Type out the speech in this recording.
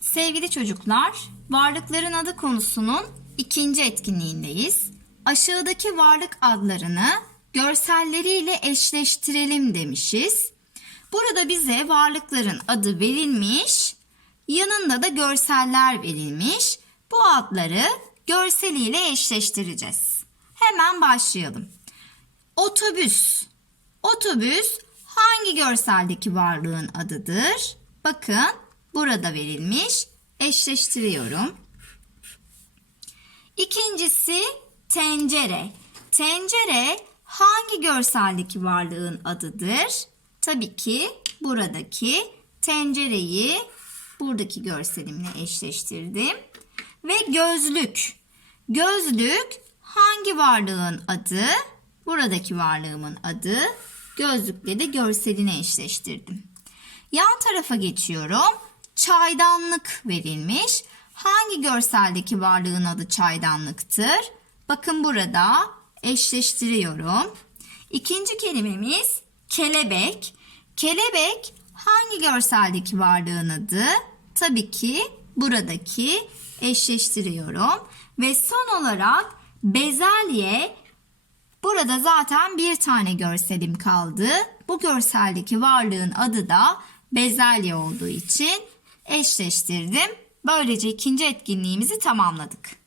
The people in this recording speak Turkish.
Sevgili çocuklar, varlıkların adı konusunun ikinci etkinliğindeyiz. Aşağıdaki varlık adlarını görselleriyle eşleştirelim demişiz. Burada bize varlıkların adı verilmiş, yanında da görseller verilmiş. Bu adları görseliyle eşleştireceğiz. Hemen başlayalım. Otobüs. Otobüs hangi görseldeki varlığın adıdır? Bakın burada verilmiş. Eşleştiriyorum. İkincisi tencere. Tencere hangi görseldeki varlığın adıdır? Tabii ki buradaki tencereyi buradaki görselimle eşleştirdim. Ve gözlük. Gözlük hangi varlığın adı? Buradaki varlığımın adı. Gözlükle de görseline eşleştirdim. Yan tarafa geçiyorum. Çaydanlık verilmiş. Hangi görseldeki varlığın adı çaydanlıktır? Bakın burada eşleştiriyorum. İkinci kelimemiz kelebek. Kelebek hangi görseldeki varlığın adı? Tabii ki buradaki eşleştiriyorum. Ve son olarak bezelye Burada zaten bir tane görselim kaldı. Bu görseldeki varlığın adı da bezelye olduğu için eşleştirdim. Böylece ikinci etkinliğimizi tamamladık.